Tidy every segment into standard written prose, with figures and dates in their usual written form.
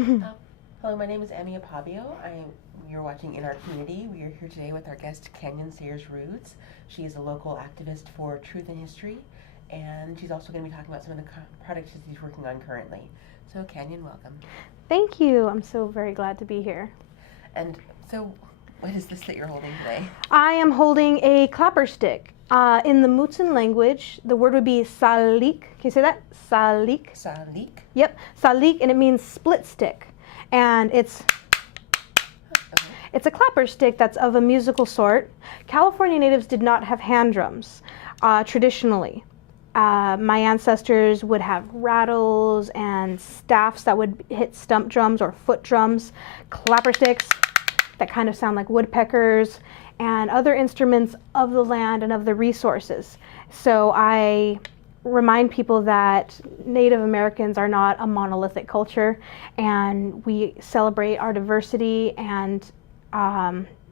Hello, my name is Emmy Apabio. You're watching In Our Community. We are here today with our guest, Kanyon Roods. She is a local activist for truth and history, and she's also going to be talking about some of the projects that she's working on currently. So, Kanyon, welcome. Thank you. I'm so very glad to be here. And so, what is this that you're holding today? I am holding a clapper stick. In the Mutsun language, the word would be salik. Can you say that? Salik. Salik? Yep, salik, and it means split stick. And it's a clapper stick that's of a musical sort. California natives did not have hand drums traditionally. My ancestors would have rattles and staffs that would hit stump drums or foot drums, clapper sticks that kind of sound like woodpeckers, and other instruments of the land and of the resources. So I remind people that Native Americans are not a monolithic culture, and we celebrate our diversity and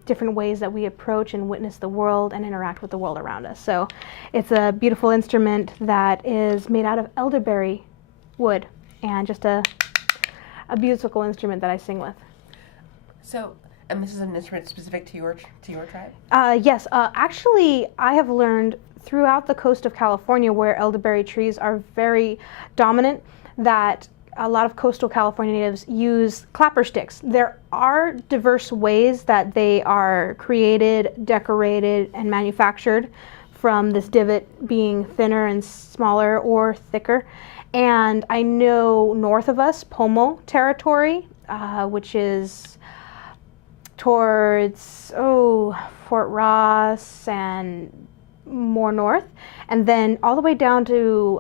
different ways that we approach and witness the world and interact with the world around us. So it's a beautiful instrument that is made out of elderberry wood, and just a musical instrument that I sing with. So, and this is an instrument specific to your tribe? Yes, actually I have learned throughout the coast of California, where elderberry trees are very dominant, that a lot of coastal California natives use clapper sticks. There are diverse ways that they are created, decorated, and manufactured, from this divot being thinner and smaller or thicker. And I know north of us, Pomo territory, which is towards Fort Ross and more north, and then all the way down to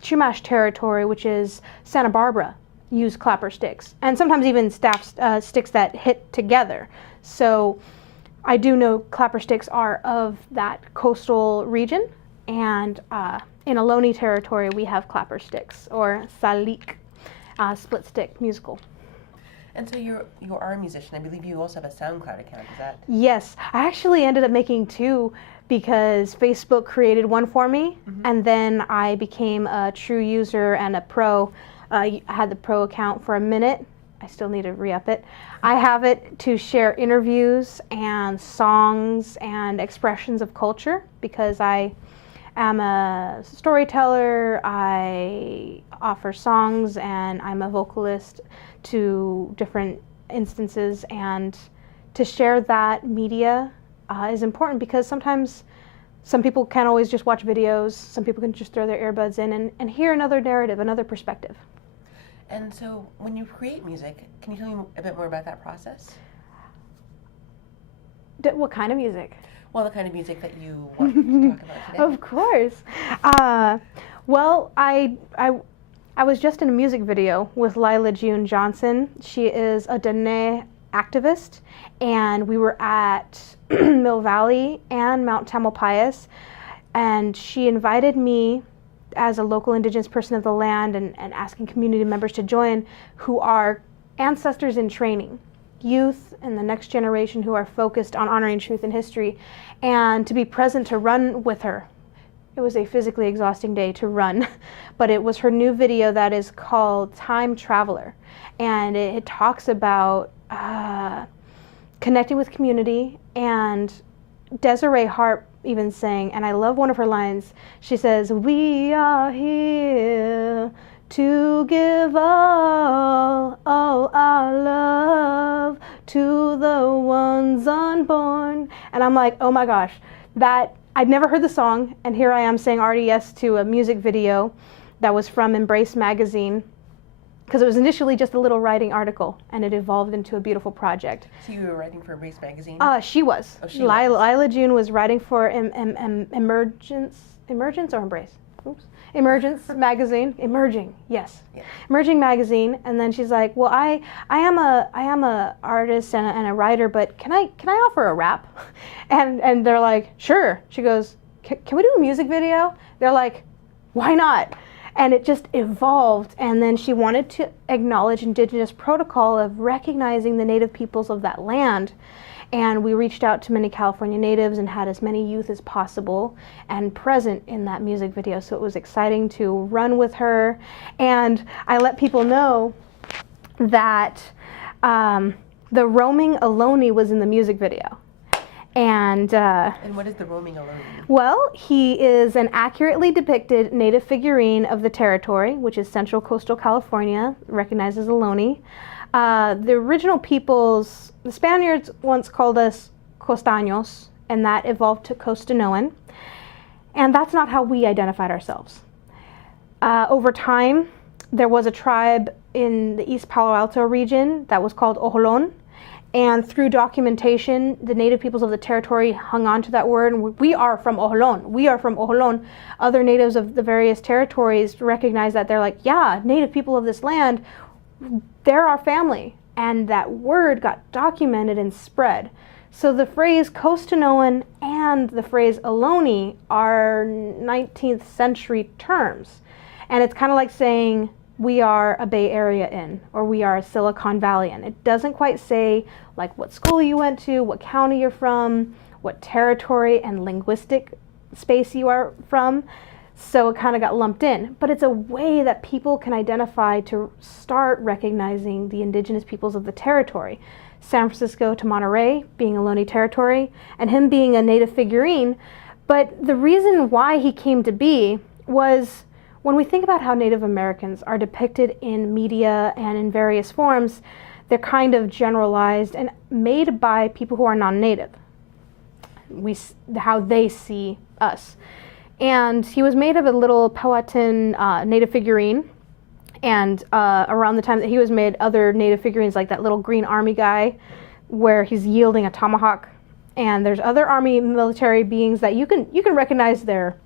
Chumash territory, which is Santa Barbara, use clapper sticks, and sometimes even sticks that hit together. So I do know clapper sticks are of that coastal region, and in Ohlone territory we have clapper sticks, or salik, split stick musical. And so you are a musician. I believe you also have a SoundCloud account, is that? Yes, I actually ended up making two, because Facebook created one for me, and then I became a true user and a pro. I had the pro account for a minute. I still need to re-up it. I have it to share interviews and songs and expressions of culture, because I am a storyteller, I offer songs, and I'm a vocalist to different instances, and to share that media is important, because sometimes some people can't always just watch videos. Some people can just throw their earbuds in and hear another narrative, another perspective. And so when you create music, can you tell me a bit more about that process? What kind of music? Well, the kind of music that you want to talk about today. Of course. Well, I was just in a music video with Lila June Johnson. She is a Dene activist, and we were at Mill Valley and Mount Tamalpais, and she invited me as a local indigenous person of the land, and asking community members to join who are ancestors in training, youth and the next generation who are focused on honoring truth and history, and to be present to run with her. It was a physically exhausting day to run, but it was her new video that is called Time Traveler, and it talks about connecting with community. And Desiree Harp even sang, and I love one of her lines. She says, "We are here to give all our love to the ones unborn." And I'm like, oh my gosh, that I'd never heard the song, and here I am saying already yes to a music video that was from Embrace magazine, because it was initially just a little writing article, and it evolved into a beautiful project. So you were writing for Embrace magazine? She was. Oh, she was. Lila June was writing for Emergence or Embrace? Oops. Emergence magazine. Emerging, yes. Yeah. Emerging magazine, and then she's like, well, I am a artist and a writer, but can I offer a rap? And they're like, sure. She goes, can we do a music video? They're like, why not? And it just evolved, and then she wanted to acknowledge indigenous protocol of recognizing the native peoples of that land. And we reached out to many California natives and had as many youth as possible and present in that music video. So it was exciting to run with her. And I let people know that the roaming Ohlone was in the music video. And what is the roaming Ohlone? Well, he is an accurately depicted native figurine of the territory, which is central coastal California, recognized as Ohlone. The original peoples, the Spaniards once called us Costaños, and that evolved to Costanoan. And that's not how we identified ourselves. Over time, there was a tribe in the East Palo Alto region that was called Ohlone. And through documentation, the native peoples of the territory hung on to that word. And we are from Ohlone. We are from Ohlone. Other natives of the various territories recognize that. They're like, yeah, native people of this land, they're our family. And that word got documented and spread. So the phrase Costanoan and the phrase Ohlone are 19th century terms. And it's kind of like saying we are a Bay Area inn or we are a Silicon Valley inn. It doesn't quite say like what school you went to, what county you're from, what territory and linguistic space you are from. So it kind of got lumped in. But it's a way that people can identify to start recognizing the indigenous peoples of the territory. San Francisco to Monterey being Ohlone territory, and him being a native figurine. But the reason why he came to be was when we think about how Native Americans are depicted in media and in various forms, they're kind of generalized and made by people who are non-native. How they see us. And he was made of a little Powhatan native figurine. And around the time that he was made, other native figurines like that little green army guy where he's yielding a tomahawk. And there's other army military beings that you can recognize their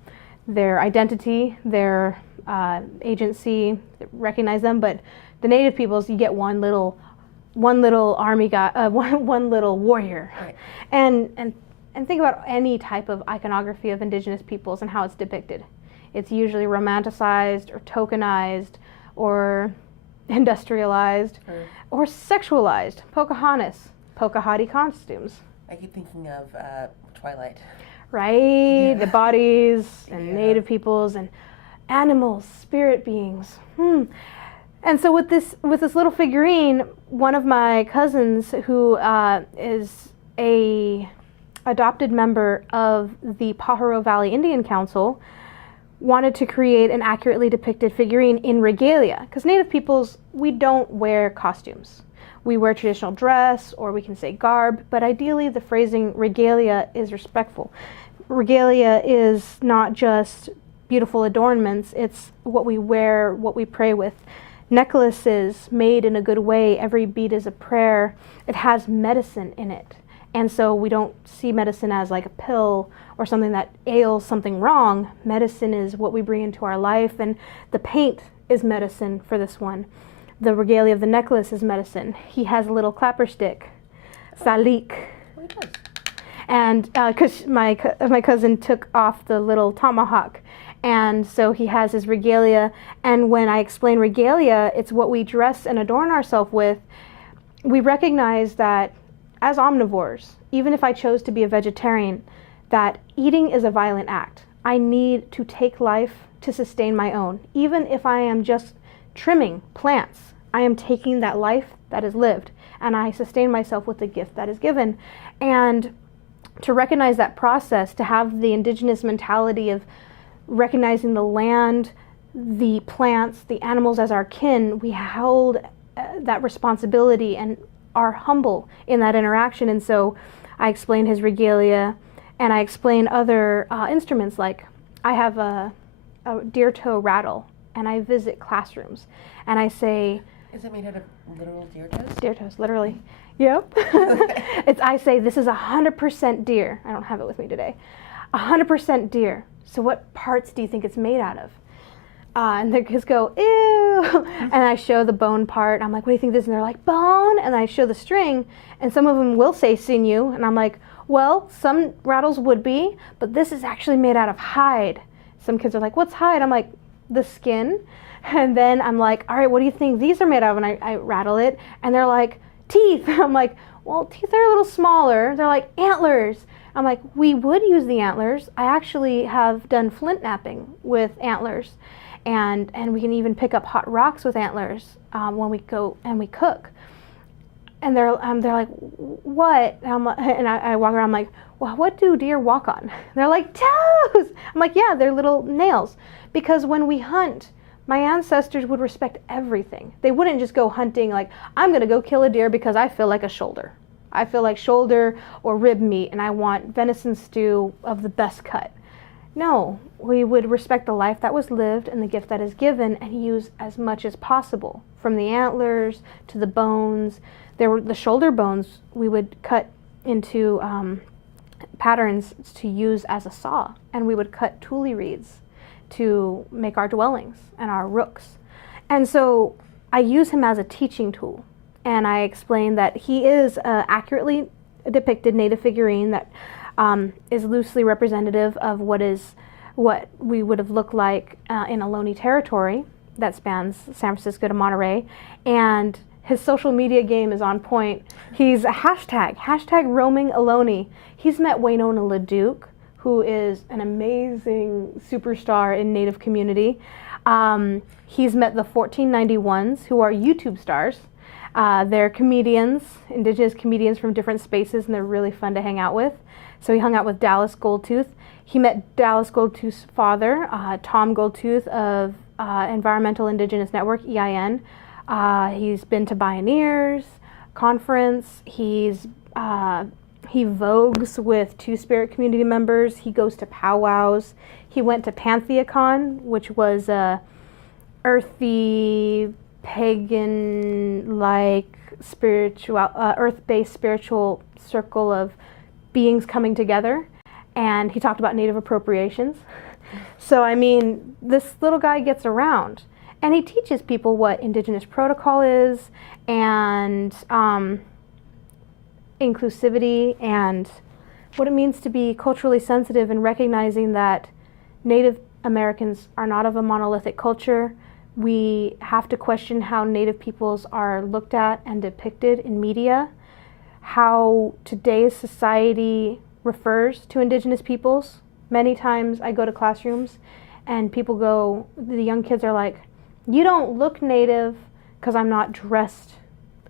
identity, their agency, recognize them. But the native peoples, you get one little army guy, one little warrior. Right. And think about any type of iconography of indigenous peoples and how it's depicted. It's usually romanticized or tokenized or industrialized or sexualized. Pocahontas costumes. I keep thinking of Twilight. Right? Yeah. The bodies and native peoples and animals, spirit beings. And so with this little figurine, one of my cousins who is a adopted member of the Pajaro Valley Indian Council wanted to create an accurately depicted figurine in regalia. Because native peoples, we don't wear costumes. We wear traditional dress, or we can say garb, but ideally the phrasing regalia is respectful. Regalia is not just beautiful adornments, it's what we wear, what we pray with. Necklaces made in a good way, every bead is a prayer. It has medicine in it. And so we don't see medicine as like a pill or something that ails something wrong. Medicine is what we bring into our life, and the paint is medicine for this one. The regalia of the necklace is medicine. He has a little clapper stick, salik. Oh, he does. And because my cousin took off the little tomahawk, and so he has his regalia. And when I explain regalia, it's what we dress and adorn ourselves with. We recognize that as omnivores, even if I chose to be a vegetarian, that eating is a violent act. I need to take life to sustain my own. Even if I am just trimming plants, I am taking that life that is lived, and I sustain myself with the gift that is given. And to recognize that process, to have the indigenous mentality of recognizing the land, the plants, the animals as our kin, we hold that responsibility and are humble in that interaction. And so I explain his regalia, and I explain other instruments. Like I have a deer toe rattle, and I visit classrooms, and I say, is it made out of literal deer toes? Deer toes, literally. Yep. I say, this is 100% deer. I don't have it with me today. 100% deer. So what parts do you think it's made out of? And the kids go, ew. And I show the bone part. I'm like, what do you think this is? And they're like, bone. And I show the string. And some of them will say sinew. And I'm like, well, some rattles would be, but this is actually made out of hide. Some kids are like, what's hide? I'm like, the skin. And then I'm like, all right, what do you think these are made of? And I rattle it. And they're like, teeth. I'm like, well, teeth are a little smaller. They're like, antlers. I'm like, we would use the antlers. I actually have done flint knapping with antlers. and we can even pick up hot rocks with antlers when we go and we cook. And they're like, what? And I walk around, I'm like, well, what do deer walk on? They're like, toes. I'm like, yeah, they're little nails. Because when we hunt, my ancestors would respect everything. They wouldn't just go hunting like, I'm going to go kill a deer because I feel like a shoulder. I feel like shoulder or rib meat, and I want venison stew of the best cut. No, we would respect the life that was lived and the gift that is given and use as much as possible. From the antlers to the bones. There were the shoulder bones we would cut into patterns to use as a saw, and we would cut tule reeds to make our dwellings and our rooks. And so I use him as a teaching tool, and I explain that he is accurately depicted native figurine that is loosely representative of what we would have looked like in Ohlone territory that spans San Francisco to Monterey, and his social media game is on point. He's a hashtag roaming Ohlone. He's met Waynona LaDuke, who is an amazing superstar in Native community. He's met the 1491s, who are YouTube stars. They're comedians, indigenous comedians from different spaces, and they're really fun to hang out with. So he hung out with Dallas Goldtooth. He met Dallas Goldtooth's father, Tom Goldtooth of Environmental Indigenous Network, EIN. He's been to Bioneers conference. He vogues with Two-Spirit community members. He goes to powwows. He went to PantheaCon, which was a earthy, pagan-like spiritual, earth-based spiritual circle of beings coming together. And he talked about Native appropriations. So, I mean, this little guy gets around. And he teaches people what Indigenous protocol is, and inclusivity, and what it means to be culturally sensitive, and recognizing that Native Americans are not of a monolithic culture. We have to question how Native peoples are looked at and depicted in media, how today's society refers to Indigenous peoples. Many times I go to classrooms and the young kids are like, you don't look Native because I'm not dressed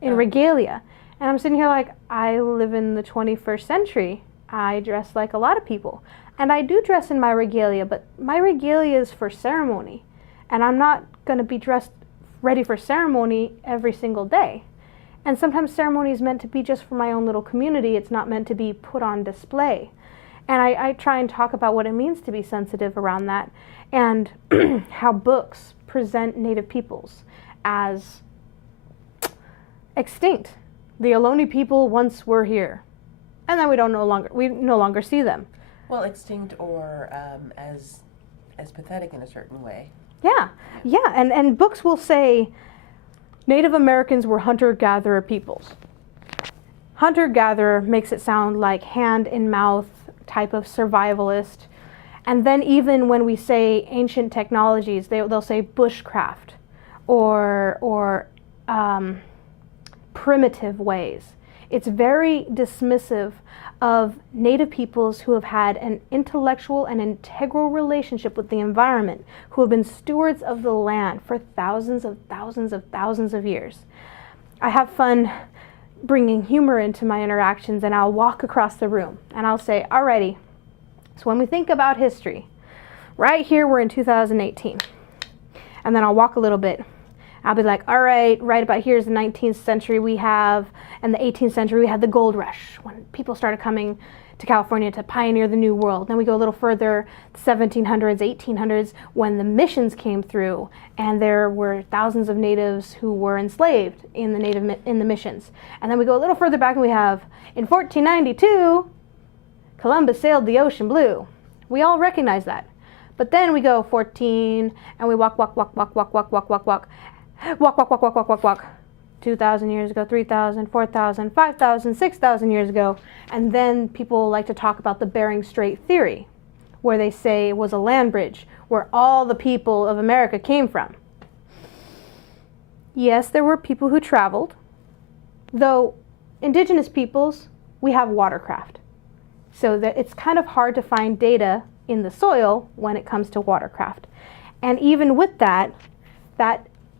in regalia. And I'm sitting here like, I live in the 21st century. I dress like a lot of people. And I do dress in my regalia, but my regalia is for ceremony. And I'm not going to be dressed ready for ceremony every single day. And sometimes ceremony is meant to be just for my own little community. It's not meant to be put on display. And I try and talk about what it means to be sensitive around that, and how books present Native peoples as extinct. The Ohlone people once were here, and then we no longer see them. Well, extinct or as pathetic in a certain way. Yeah. And books will say Native Americans were hunter-gatherer peoples. Hunter-gatherer makes it sound like hand-in-mouth type of survivalist. And then even when we say ancient technologies, they'll say bushcraft or primitive ways. It's very dismissive of Native peoples who have had an intellectual and integral relationship with the environment, who have been stewards of the land for thousands of years. I have fun bringing humor into my interactions, and I'll walk across the room and I'll say, alrighty, so when we think about history, right here we're in 2018. And then I'll walk a little bit. I'll be like, all right about here is the 19th century and the 18th century we had the gold rush, when people started coming to California to pioneer the New World. Then we go a little further, 1700s, 1800s, when the missions came through, and there were thousands of natives who were enslaved in the missions. And then we go a little further back, and we have, in 1492, Columbus sailed the ocean blue. We all recognize that. But then we go 14, and we walk. 2,000 years ago, 3,000, 4,000, 5,000, 6,000 years ago. And then people like to talk about the Bering Strait theory, where they say it was a land bridge where all the people of America came from. Yes, there were people who traveled, though indigenous peoples, we have watercraft. So that it's kind of hard to find data in the soil when it comes to watercraft. And even with that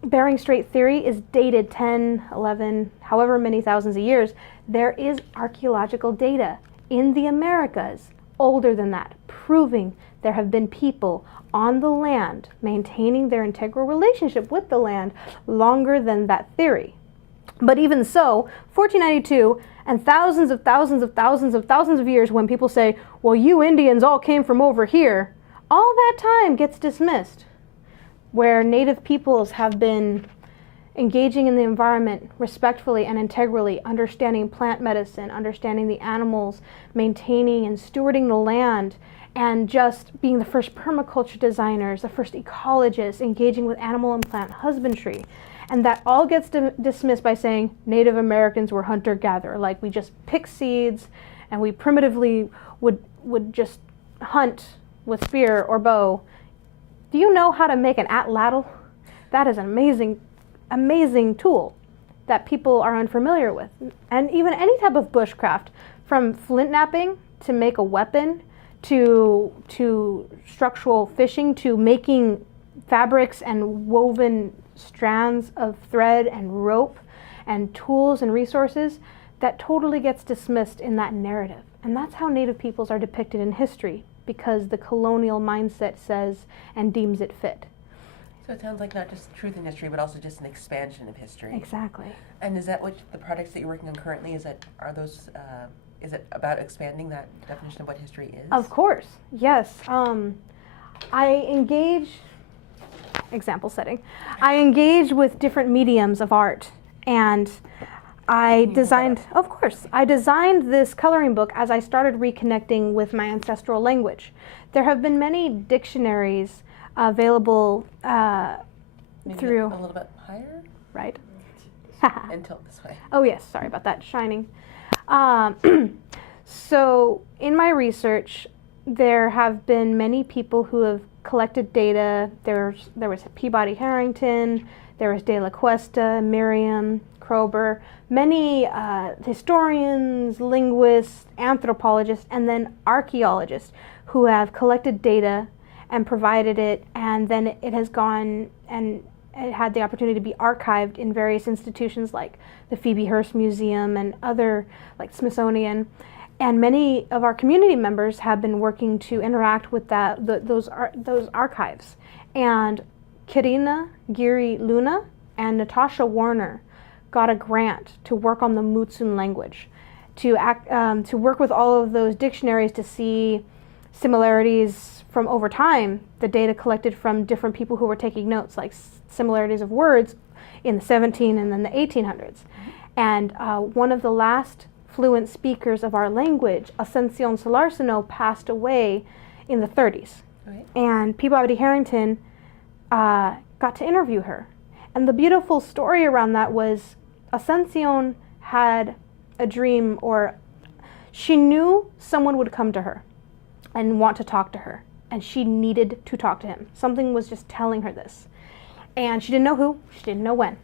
Bering Strait theory is dated 10, 11, however many thousands of years. There is archaeological data in the Americas older than that, proving there have been people on the land maintaining their integral relationship with the land longer than that theory. But even so, 1492 and thousands of years, when people say, well, you Indians all came from over here, all that time gets dismissed, where native peoples have been engaging in the environment respectfully and integrally, understanding plant medicine, understanding the animals, maintaining and stewarding the land, and just being the first permaculture designers, the first ecologists, engaging with animal and plant husbandry. And that all gets dismissed by saying Native Americans were hunter-gatherer, like we just pick seeds and we primitively would just hunt with spear or bow. Do you know how to make an atlatl? That is an amazing tool that people are unfamiliar with. And even any type of bushcraft, from flint knapping to make a weapon, to structural fishing, to making fabrics and woven strands of thread and rope and tools and resources, that totally gets dismissed in that narrative. And that's how Native peoples are depicted in history, because the colonial mindset says and deems it fit. So it sounds like not just truth in history, but also just an expansion of history. Exactly. And is that what the projects that you're working on currently, is it about expanding that definition of what history is? Of course, yes. I engage with different mediums of art, and I designed this coloring book as I started reconnecting with my ancestral language. There have been many dictionaries available Maybe through... a little bit higher? Right. And tilt this way. Oh yes, sorry about that, shining. So in my research, there have been many people who have collected data. There was Peabody Harrington, there was De La Cuesta, Miriam, Kroeber, many historians, linguists, anthropologists, and then archaeologists who have collected data and provided it, and then it has gone and it had the opportunity to be archived in various institutions like the Phoebe Hearst Museum and other, like Smithsonian. And many of our community members have been working to interact with those archives. And Kirina Giri Luna and Natasha Warner got a grant to work on the Mutsun language, to work with all of those dictionaries to see similarities from over time, the data collected from different people who were taking notes, like similarities of words in the 17 and then the 1800s. And one of the last fluent speakers of our language, Ascension Solarsino, passed away in the 30s. Right. And Peabody Harrington got to interview her. And the beautiful story around that was Ascension had a dream, or she knew someone would come to her and want to talk to her, and she needed to talk to him. Something was just telling her this. And she didn't know who, she didn't know when.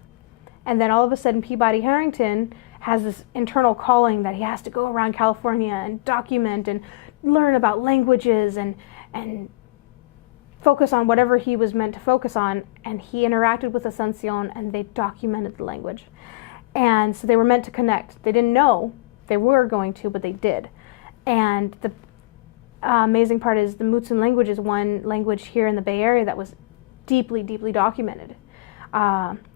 And then all of a sudden Peabody Harrington has this internal calling that he has to go around California and document and learn about languages and focus on whatever he was meant to focus on. And he interacted with Ascension and they documented the language. And so they were meant to connect. They didn't know they were going to, but they did. And the amazing part is the Mutsun language is one language here in the Bay Area that was deeply, deeply documented.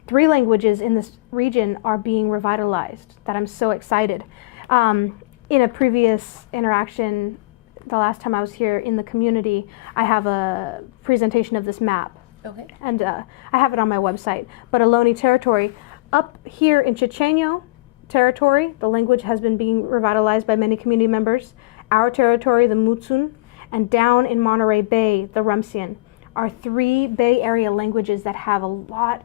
3 languages in this region are being revitalized, that I'm so excited. In a previous interaction, the last time I was here in the community, I have a presentation of this map. Okay. And I have it on my website. But Ohlone territory, up here in Chochenyo territory, the language has been being revitalized by many community members. Our territory, the Mutsun, and down in Monterey Bay, the Rumsian, are 3 Bay Area languages that have a lot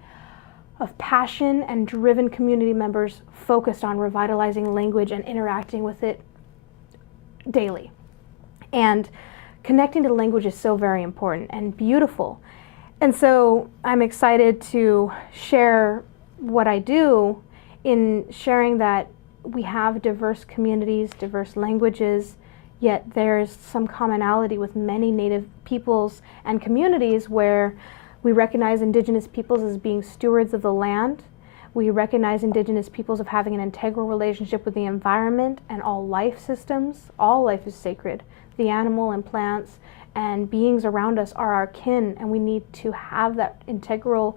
of passion and driven community members focused on revitalizing language and interacting with it daily. And connecting to language is so very important and beautiful. And so I'm excited to share what I do in sharing that we have diverse communities, diverse languages, yet there's some commonality with many Native peoples and communities where We recognize Indigenous peoples as being stewards of the land. We recognize Indigenous peoples of having an integral relationship with the environment and all life systems. All life is sacred. The animal and plants and beings around us are our kin, and we need to have that integral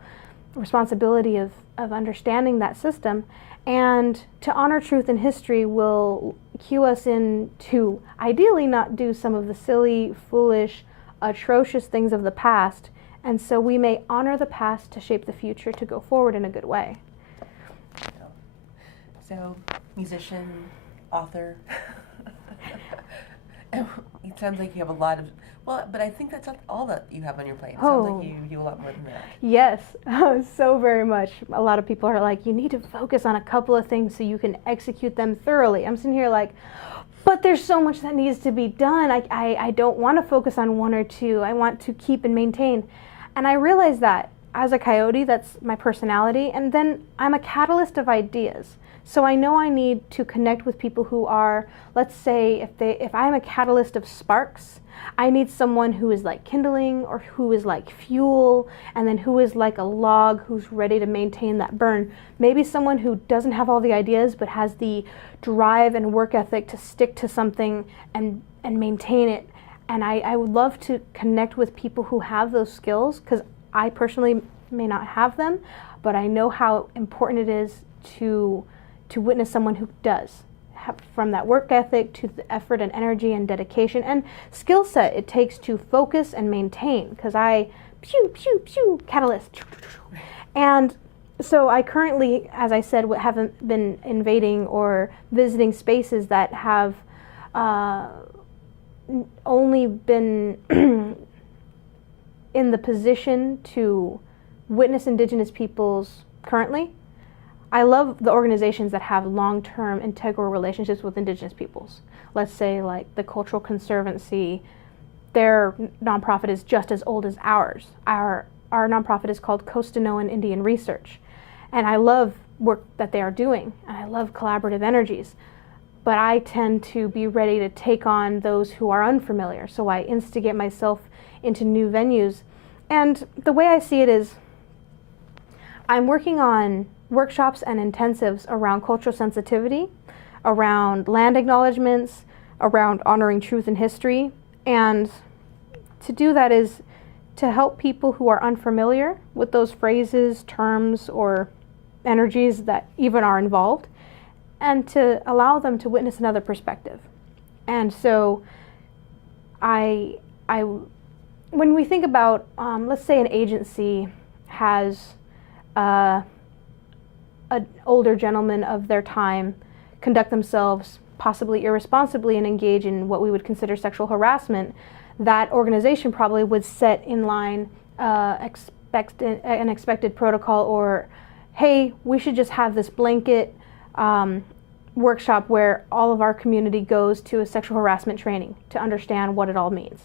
responsibility of understanding that system. And to honor truth and history will cue us in to ideally not do some of the silly, foolish, atrocious things of the past. And so we may honor the past to shape the future to go forward in a good way. So, musician, author. It sounds like you have a lot of, well, but I think that's not all that you have on your plate. It sounds like you do a lot more than that. Yes, so very much. A lot of people are like, you need to focus on a couple of things so you can execute them thoroughly. I'm sitting here like, but there's so much that needs to be done. I don't want to focus on one or two. I want to keep and maintain. And I realize that as a coyote, that's my personality. And then I'm a catalyst of ideas. So I know I need to connect with people who are, let's say, if I'm a catalyst of sparks, I need someone who is like kindling or who is like fuel, and then who is like a log who's ready to maintain that burn. Maybe someone who doesn't have all the ideas but has the drive and work ethic to stick to something and maintain it. And I would love to connect with people who have those skills, because I personally may not have them, but I know how important it is to witness someone who does, from that work ethic to the effort and energy and dedication and skill set it takes to focus and maintain, because I catalyst. And so I currently, as I said, haven't been invading or visiting spaces that have only been in the position to witness Indigenous peoples currently. I love the organizations that have long-term integral relationships with Indigenous peoples. Let's say like the Cultural Conservancy, their nonprofit is just as old as ours. Our nonprofit is called Costanoan Indian Research. And I love work that they are doing, and I love collaborative energies. But I tend to be ready to take on those who are unfamiliar, so I instigate myself into new venues. And the way I see it is, I'm working on workshops and intensives around cultural sensitivity, around land acknowledgements, around honoring truth and history. And to do that is to help people who are unfamiliar with those phrases, terms, or energies that even are involved, and to allow them to witness another perspective. And so when we think about, let's say an agency has an older gentleman of their time conduct themselves possibly irresponsibly and engage in what we would consider sexual harassment, that organization probably would set in line an expected protocol, or, hey, we should just have this blanket workshop where all of our community goes to a sexual harassment training to understand what it all means.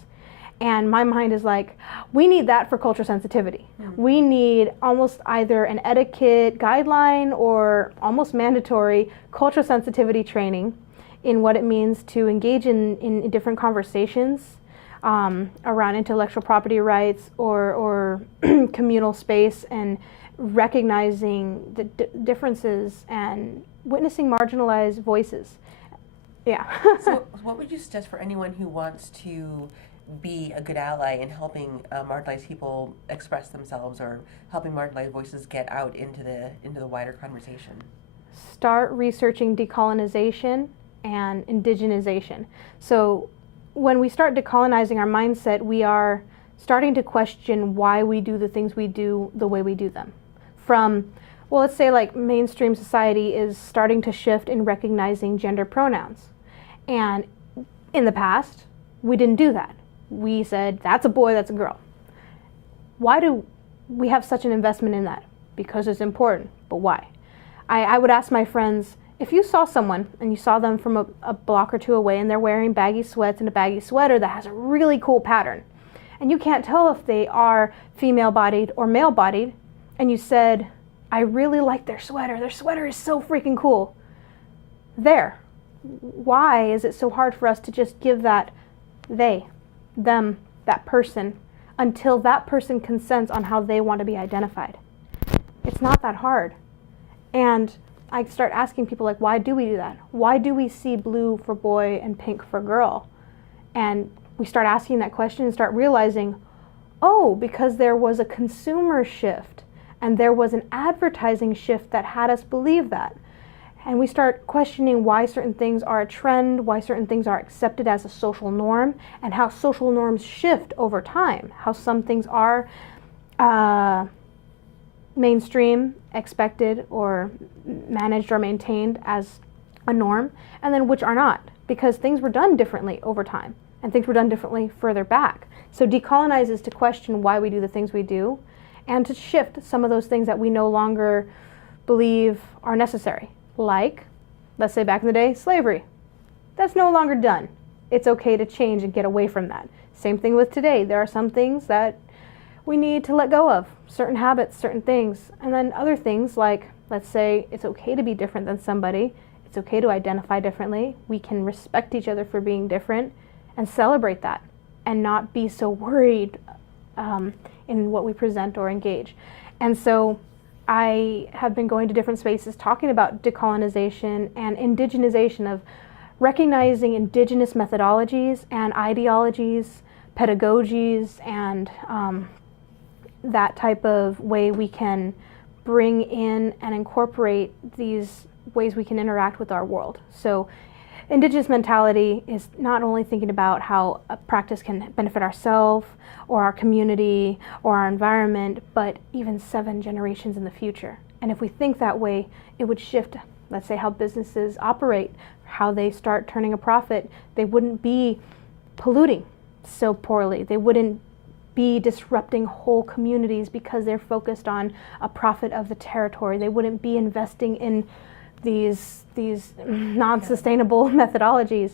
And my mind is like, we need that for cultural sensitivity. Mm-hmm. We need almost either an etiquette guideline or almost mandatory cultural sensitivity training in what it means to engage in different conversations around intellectual property rights or communal space, and recognizing the differences and witnessing marginalized voices. Yeah. So what would you suggest for anyone who wants to be a good ally in helping marginalized people express themselves, or helping marginalized voices get out into the wider conversation? Start researching decolonization and indigenization. So when we start decolonizing our mindset, we are starting to question why we do the things we do the way we do them. From, well, let's say like mainstream society is starting to shift in recognizing gender pronouns. And in the past, we didn't do that. We said, that's a boy, that's a girl. Why do we have such an investment in that? Because it's important, but why? I would ask my friends, if you saw someone and you saw them from a block or two away and they're wearing baggy sweats and a baggy sweater that has a really cool pattern, and you can't tell if they are female-bodied or male-bodied, and you said, I really like their sweater is so freaking cool. There. Why is it so hard for us to just give that them, that person, until that person consents on how they want to be identified. It's not that hard. And I start asking people, like, why do we do that? Why do we see blue for boy and pink for girl? And we start asking that question and start realizing, oh, because there was a consumer shift and there was an advertising shift that had us believe that. And we start questioning why certain things are a trend, why certain things are accepted as a social norm, and how social norms shift over time, how some things are mainstream, expected, or managed or maintained as a norm, and then which are not, because things were done differently over time, and things were done differently further back. So decolonize is to question why we do the things we do, and to shift some of those things that we no longer believe are necessary. Like, let's say back in the day, slavery. That's no longer done. It's okay to change and get away from that. Same thing with today. There are some things that we need to let go of, certain habits, certain things. And then other things like, let's say it's okay to be different than somebody. It's okay to identify differently. We can respect each other for being different and celebrate that and not be so worried in what we present or engage. And so I have been going to different spaces talking about decolonization and indigenization, of recognizing indigenous methodologies and ideologies, pedagogies, and that type of way we can bring in and incorporate these ways we can interact with our world. So indigenous mentality is not only thinking about how a practice can benefit ourselves or our community or our environment, but even 7 generations in the future. And if we think that way, it would shift, let's say, how businesses operate, how they start turning a profit. They wouldn't be polluting so poorly. They wouldn't be disrupting whole communities because they're focused on a profit of the territory. They wouldn't be investing in these non-sustainable methodologies.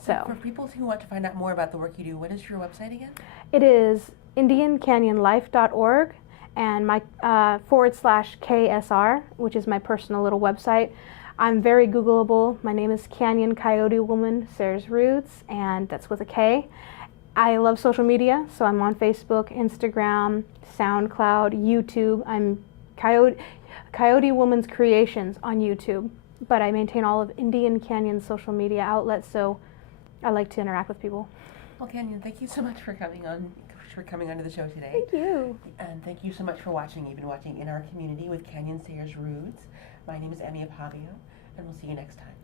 So for people who want to find out more about the work you do, what is your website again? It is IndianCanyonLife.org and my /KSR, which is my personal little website. I'm very Googleable. My name is Kanyon Coyote Woman Sayers Roods, and that's with a K. I love social media, so I'm on Facebook, Instagram, SoundCloud, YouTube. I'm Coyote Woman's Creations on YouTube, but I maintain all of Indian Canyon's social media outlets, so I like to interact with people. Well, Kanyon, thank you so much for coming onto the show today. Thank you. And thank you so much for watching. You've been watching In Our Community with Kanyon Sayers Roods. My name is Emmy Apavio, and we'll see you next time.